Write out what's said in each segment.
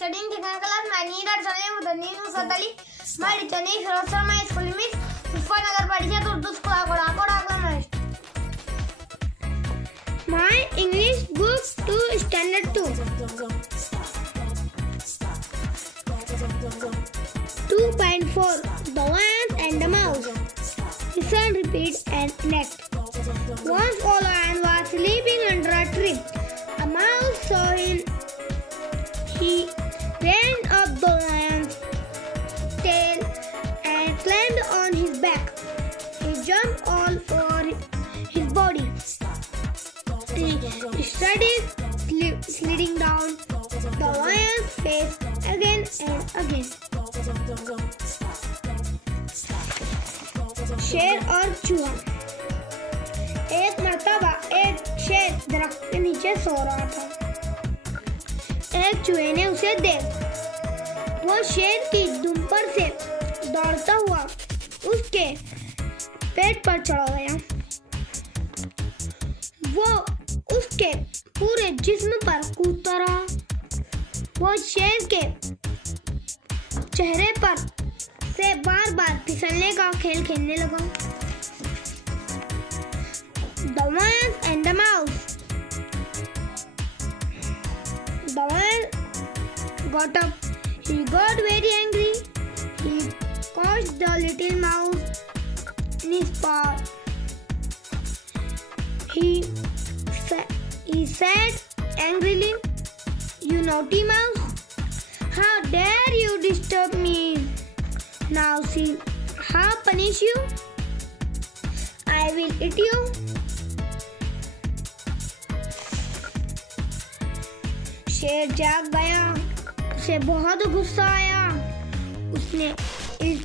studying technical class. My need are studying with the need to study. My teacher is firoz. My school is suffa, nagar, parishad, urdu school, akot, my English book to standard 2. 2.4 The Lion and the Mouse. Listen, repeat and connect. Once a lion was sleeping under a tree. A mouse saw him. He ran up the lion's tail and climbed on his back. He jumped all over his body. He started sliding down the lion's face again and again. शेर और चूहा। एक मर्तबा एक शेर दरख्त के नीचे सो रहा था। एक चूहे ने उसे देखा। वो शेर की दुम पर से दौड़ता हुआ उसके पेट पर चढ़ गया। वो उसके पूरे जिस्म पर कूदता रहा। वो शेर के चेहरे पर से बार-बार फिसलने का खेल खेलने लगा। The Lion and the Mouse. The lion got up. He got very angry. He caught the little mouse in his paw. He said angrily, "You naughty mouse! How dare you disturb me? Now see how I punish you. I will eat you." शेर जाग गया। उसे बहुत गुस्सा आया। उसने इस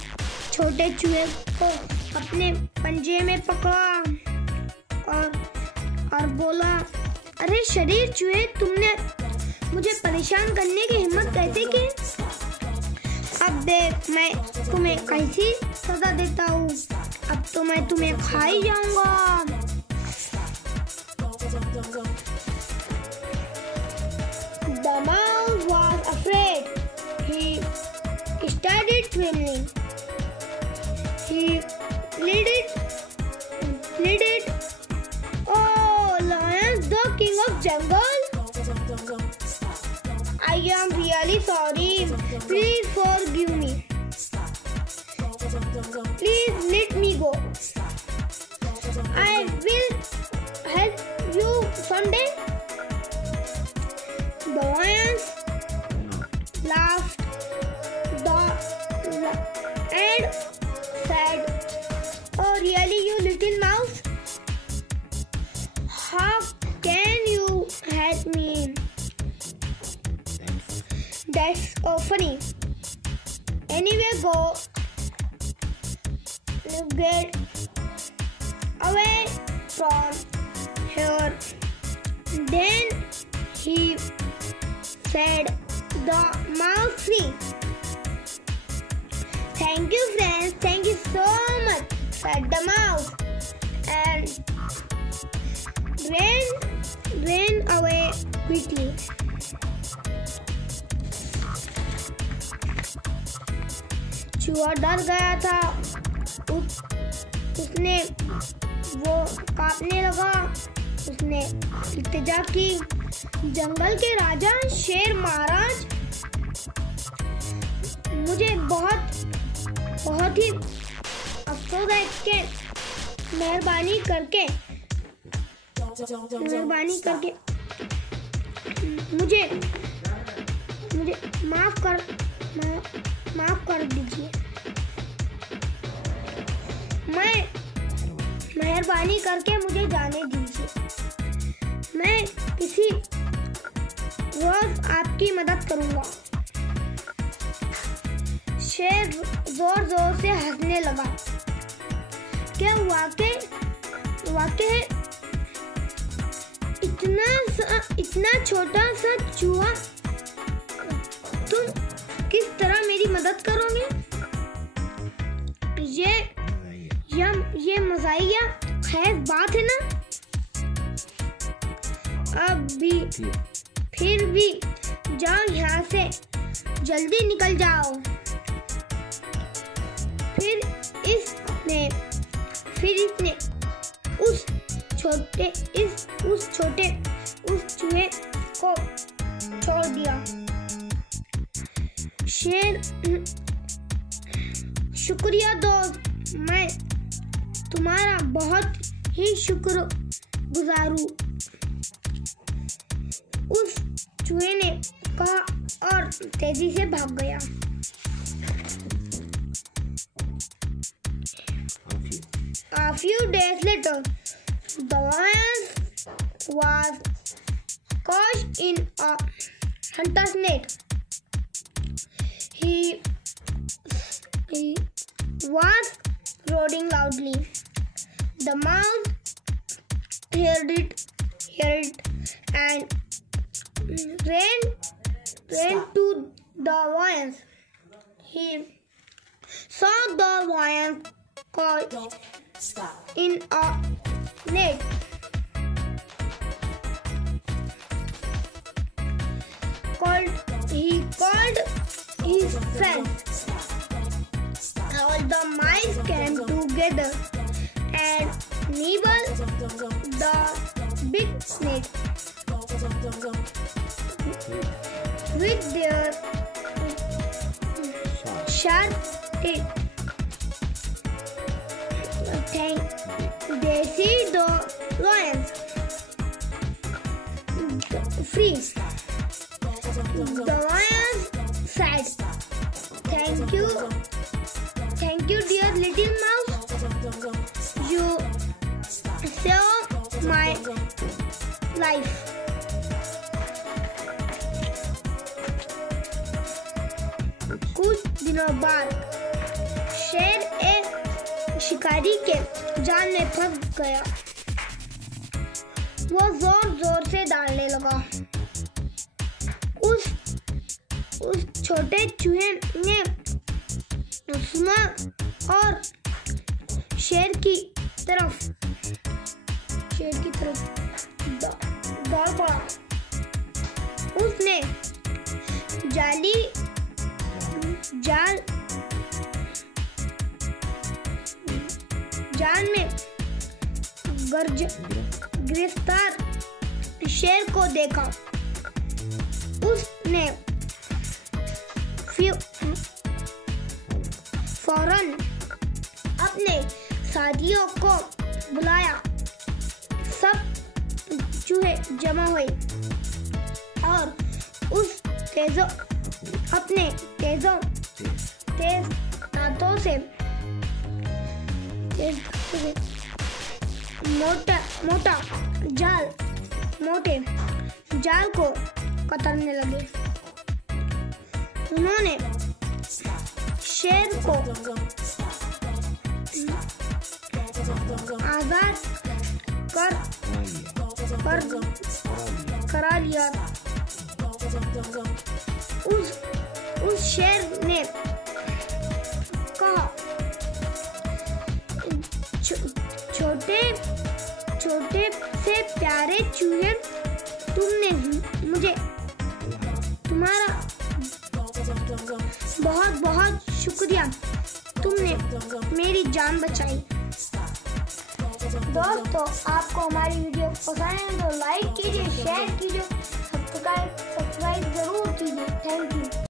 छोटे चूहे को अपने पंजे में पकड़ा और बोला, "अरे शरीर चूहे, तुमने मुझे परेशान करने की हिम्मत कैसे की? अब देख मैं तुम्हें कैसी सजा देता हूँ। अब तो मैं तुम्हें खा ही जाऊंगा।" The mouse was afraid. He started trembling. He pleaded, "Oh, lion, the king of jungle, I am really sorry. Please forgive me. Please let me go. I will help you someday." The lions laughed and said, "Oh, really, you little mouse? How can you help me? That's so funny. Anyway, go. Get away from here." Then he said the mouse free. "Thank you, friends. Thank you so much," said the mouse and ran away quickly. चूहा डर गया था। उसने वो कांपने लगा। उसने इल्तिजा की, "जंगल के राजा शेर महाराज, मुझे बहुत ही अफसोस है कि मेहरबानी करके मुझे माफ कर दीजिए। मेहरबानी करके मुझे जाने दीजिए। मैं किसी रोज आपकी मदद करूंगा।" शेर जोर जोर से हंसने लगा। क्या वाकई इतना छोटा सा चूहा, तुम किस तरह मेरी मदद करोगे? ये मज़ाहिया खैर बात है ना। फिर भी जाओ यहाँ से, जल्दी निकल जाओ। फिर इसने उस चूहे को छोड़ दिया। शेर, शुक्रिया दोस्त, मैं तुम्हारा बहुत ही शुक्रगुजार हूँ, उस चूहे ने कहा और तेजी से भाग गया। A few days later, the lion was caught in a hunter's net. He was roaring loudly. The mouse heard it and ran to the lion. He saw the lion caught in a net. He called his friends. All the mice came together and nibbled the big snake with their sharp teeth. They see the lion freeze. The lion said, Thank you, dear little mouse. You saved my life. कुछ दिनों बाद शेर एक शिकारी के जाल में फंस गया। वो जोर से दौड़ने लगा। उस छोटे चूहे ने सुना और शेर की तरफ दौड़ पड़ा। उसने जाल में गिरफ्तार शेर को देखा। उसने फौरन अपने साथियों को बुलाया। सब चूहे जमा हुए और उस अपने तेज हाथों से मोटे जाल को कतरने लगे। उन्होंने शेर को आजाद करा लिया। उस शेर ने कहा, छोटे से प्यारे चूहे, तुमने मुझे तुम्हारा बहुत बहुत शुक्रिया, तुमने मेरी जान बचाई। दोस्तों, आपको हमारी वीडियो पसंद है तो लाइक कीजिए, शेयर कीजिए, सब्सक्राइब जरूर कीजिए।